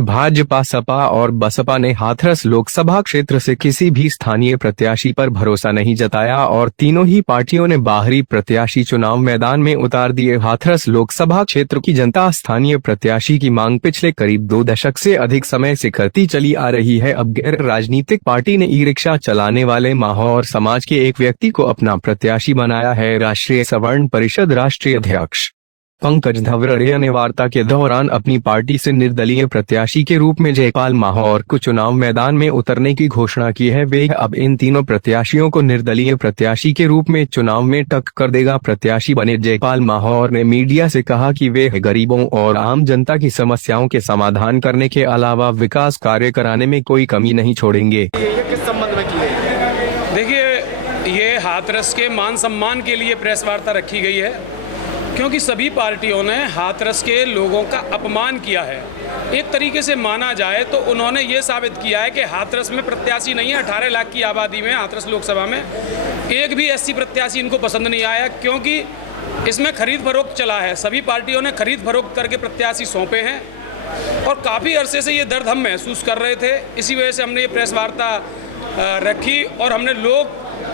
भाजपा, सपा और बसपा ने हाथरस लोकसभा क्षेत्र से किसी भी स्थानीय प्रत्याशी पर भरोसा नहीं जताया और तीनों ही पार्टियों ने बाहरी प्रत्याशी चुनाव मैदान में उतार दिए। हाथरस लोकसभा क्षेत्र की जनता स्थानीय प्रत्याशी की मांग पिछले करीब 2 दशक से अधिक समय से करती चली आ रही है। अब गैर राजनीतिक पार्टी ने ई रिक्शा चलाने वाले माहौर समाज के एक व्यक्ति को अपना प्रत्याशी बनाया है। राष्ट्रीय सवर्ण परिषद राष्ट्रीय अध्यक्ष पंकज धवरड़िया ने वार्ता के दौरान अपनी पार्टी से निर्दलीय प्रत्याशी के रूप में जयपाल माहौर को चुनाव मैदान में उतरने की घोषणा की है। वे अब इन तीनों प्रत्याशियों को निर्दलीय प्रत्याशी के रूप में चुनाव में टक्कर देगा। प्रत्याशी बने जयपाल माहौर ने मीडिया से कहा कि वे गरीबों और आम जनता की समस्याओं के समाधान करने के अलावा विकास कार्य कराने में कोई कमी नहीं छोड़ेंगे। किस संबंध में की है? देखिए, ये हाथरस के मान सम्मान के लिए प्रेस वार्ता रखी गई है, क्योंकि सभी पार्टियों ने हाथरस के लोगों का अपमान किया है। एक तरीके से माना जाए तो उन्होंने ये साबित किया है कि हाथरस में प्रत्याशी नहीं है। 18 लाख की आबादी में हाथरस लोकसभा में एक भी एससी प्रत्याशी इनको पसंद नहीं आया, क्योंकि इसमें खरीद फरोख्त चला है। सभी पार्टियों ने खरीद फरोख्त करके प्रत्याशी सौंपे हैं और काफ़ी अरसे से ये दर्द हम महसूस कर रहे थे। इसी वजह से हमने ये प्रेस वार्ता रखी और हमने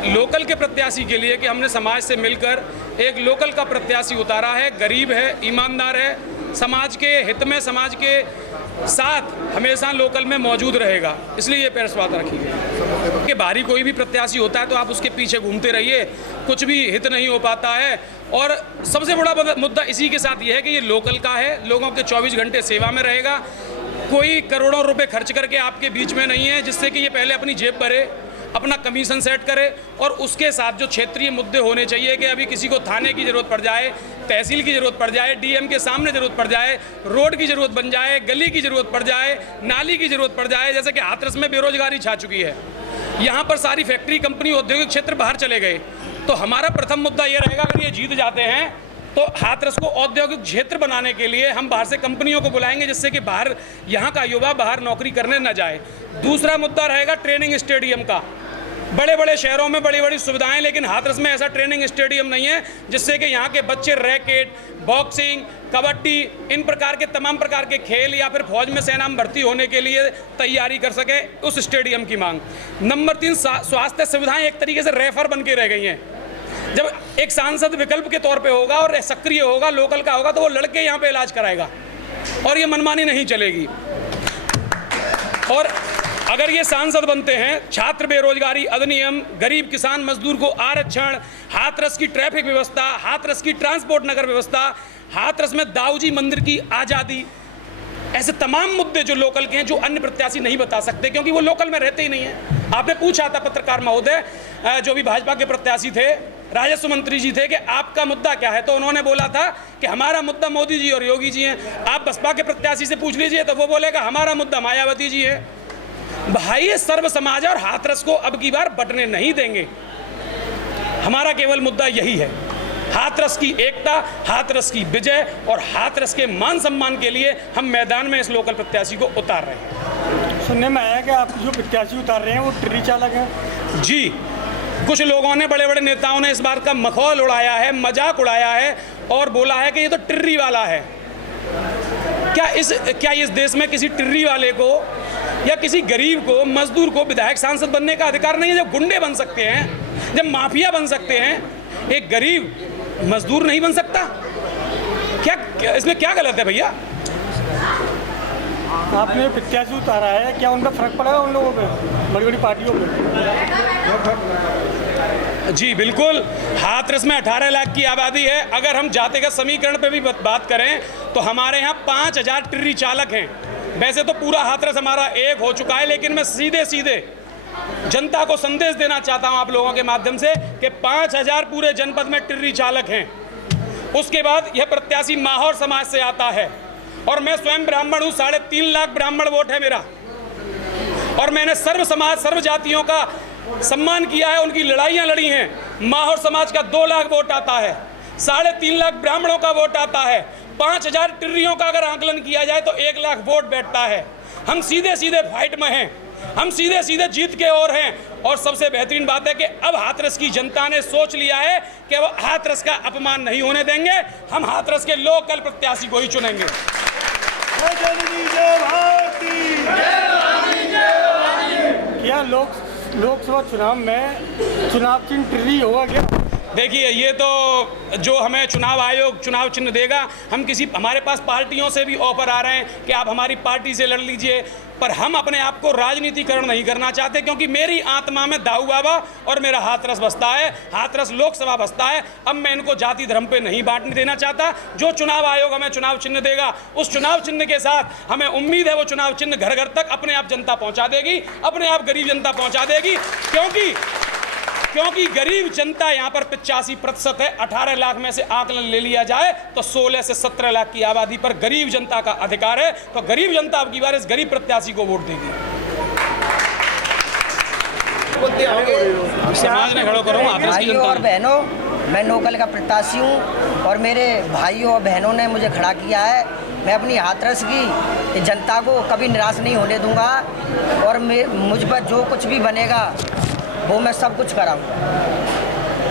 लोकल के प्रत्याशी के लिए कि हमने समाज से मिलकर एक लोकल का प्रत्याशी उतारा है। गरीब है, ईमानदार है, समाज के हित में, समाज के साथ हमेशा लोकल में मौजूद रहेगा, इसलिए ये प्रेस वार्ता रखी गई। कि बाहरी कोई भी प्रत्याशी होता है तो आप उसके पीछे घूमते रहिए, कुछ भी हित नहीं हो पाता है। और सबसे बड़ा मुद्दा इसी के साथ ये है कि ये लोकल का है, लोगों के 24 घंटे सेवा में रहेगा। कोई करोड़ों रुपए खर्च करके आपके बीच में नहीं है, जिससे कि ये पहले अपनी जेब भरे, अपना कमीशन सेट करे और उसके साथ जो क्षेत्रीय मुद्दे होने चाहिए कि अभी किसी को थाने की ज़रूरत पड़ जाए, तहसील की ज़रूरत पड़ जाए, डीएम के सामने ज़रूरत पड़ जाए, रोड की ज़रूरत बन जाए, गली की ज़रूरत पड़ जाए, नाली की ज़रूरत पड़ जाए। जैसे कि हाथरस में बेरोजगारी छा चुकी है, यहाँ पर सारी फैक्ट्री, कंपनी, औद्योगिक क्षेत्र बाहर चले गए। तो हमारा प्रथम मुद्दा ये रहेगा, अगर ये जीत जाते हैं तो हाथरस को औद्योगिक क्षेत्र बनाने के लिए हम बाहर से कंपनियों को बुलाएंगे, जिससे कि बाहर यहाँ का युवा बाहर नौकरी करने न जाए। दूसरा मुद्दा रहेगा ट्रेनिंग स्टेडियम का। बड़े बड़े शहरों में बड़ी बड़ी सुविधाएं, लेकिन हाथरस में ऐसा ट्रेनिंग स्टेडियम नहीं है जिससे कि यहाँ के बच्चे रैकेट, बॉक्सिंग, कबड्डी, इन प्रकार के तमाम प्रकार के खेल या फिर फौज में, सेना में भर्ती होने के लिए तैयारी कर सके। उस स्टेडियम की मांग। नंबर 3, स्वास्थ्य सुविधाएं एक तरीके से रेफर बन के रह गई हैं। जब एक सांसद विकल्प के तौर पे होगा और सक्रिय होगा, लोकल का होगा, तो वो लड़के यहाँ पे इलाज कराएगा और ये मनमानी नहीं चलेगी। और अगर ये सांसद बनते हैं, छात्र बेरोजगारी अधिनियम, गरीब किसान मजदूर को आरक्षण, हाथरस की ट्रैफिक व्यवस्था, हाथरस की ट्रांसपोर्ट नगर व्यवस्था, हाथरस में दाऊजी मंदिर की आज़ादी, ऐसे तमाम मुद्दे जो लोकल के हैं, जो अन्य प्रत्याशी नहीं बता सकते, क्योंकि वो लोकल में रहते ही नहीं है। आपने पूछा था पत्रकार महोदय, जो भी भाजपा के प्रत्याशी थे, राजस्व मंत्री जी थे, कि आपका मुद्दा क्या है, तो उन्होंने बोला था कि हमारा मुद्दा मोदी जी और योगी जी हैं। आप बसपा के प्रत्याशी से पूछ लीजिए तो वो बोलेगा हमारा मुद्दा मायावती जी है। भाई, ये सर्व समाज और हाथरस को अब की बार बटने नहीं देंगे। हमारा केवल मुद्दा यही है, हाथरस की एकता, हाथरस की विजय और हाथरस के मान सम्मान के लिए हम मैदान में इस लोकल प्रत्याशी को उतार रहे हैं। सुनने में आया कि आप जो प्रत्याशी उतार रहे हैं वो टिर्री चालक है। जी, कुछ लोगों ने, बड़े बड़े नेताओं ने इस बात का मखौल उड़ाया है, मजाक उड़ाया है और बोला है कि ये तो टिर्री वाला है। क्या इस देश में किसी टिर्री वाले को या किसी गरीब को, मजदूर को विधायक सांसद बनने का अधिकार नहीं है? जब गुंडे बन सकते हैं, जब माफिया बन सकते हैं, एक गरीब मजदूर नहीं बन सकता? क्या इसमें क्या गलत है भैया? आपने प्रत्याशी उतारा है, क्या उनका फर्क पड़ेगा उन लोगों पे, बड़ी बड़ी पार्टियों पे? जी बिल्कुल, हाथरस में 18 लाख की आबादी है। अगर हम जातिगत समीकरण पे भी बात करें तो हमारे यहाँ 5000 टिर्री चालक हैं। वैसे तो पूरा हाथरस हमारा एक हो चुका है, लेकिन मैं सीधे सीधे जनता को संदेश देना चाहता हूं आप लोगों के माध्यम से कि 5000 पूरे जनपद में टिर्री चालक हैं। उसके बाद यह प्रत्याशी माहौर समाज से आता है और मैं स्वयं ब्राह्मण हूं, 3.5 लाख ब्राह्मण वोट है मेरा, और मैंने सर्व समाज, सर्व जातियों का सम्मान किया है, उनकी लड़ाइयां लड़ी हैं। माहौर समाज का 2 लाख वोट आता है, 3.5 लाख ब्राह्मणों का वोट आता है, 5000 टिर्रियों का अगर आकलन किया जाए तो 1 लाख वोट बैठता है। हम सीधे सीधे फाइट में हैं, हम सीधे सीधे जीत के ओर हैं। और सबसे बेहतरीन बात है कि अब हाथरस की जनता ने सोच लिया है कि वो हाथरस का अपमान नहीं होने देंगे। हम हाथरस के लोकल प्रत्याशी को ही चुनेंगे। लोकसभा चुनाव में चुनाव चिन्ह टिर्री होगा क्या? देखिए, ये तो जो हमें चुनाव आयोग चुनाव चिन्ह देगा, हमारे पास पार्टियों से भी ऑफर आ रहे हैं कि आप हमारी पार्टी से लड़ लीजिए, पर हम अपने आप को राजनीतिकरण नहीं करना चाहते, क्योंकि मेरी आत्मा में दाऊ बाबा और मेरा हाथरस बसता है, हाथरस लोकसभा बसता है। अब मैं इनको जाति धर्म पे नहीं बांटने देना चाहता। जो चुनाव आयोग हमें चुनाव चिन्ह देगा, उस चुनाव चिन्ह के साथ हमें उम्मीद है वो चुनाव चिन्ह घर घर तक अपने आप जनता पहुंचा देगी, अपने आप गरीब जनता पहुंचा देगी, क्योंकि गरीब जनता यहाँ पर 85% है। 18 लाख में से आकलन ले लिया जाए तो 16 से 17 लाख की आबादी पर गरीब जनता का अधिकार है। तो गरीब जनता अब की बार इस गरीब प्रत्याशी को वोट देगी। समाज ने खड़ो करो भाइयों और बहनों, मैं नोकल का प्रत्याशी हूँ और मेरे भाइयों और बहनों ने मुझे खड़ा किया है। मैं अपनी हाथरस की जनता को कभी निराश नहीं होने दूंगा और मुझ पर जो कुछ भी बनेगा वो मैं सब कुछ कराऊंगा।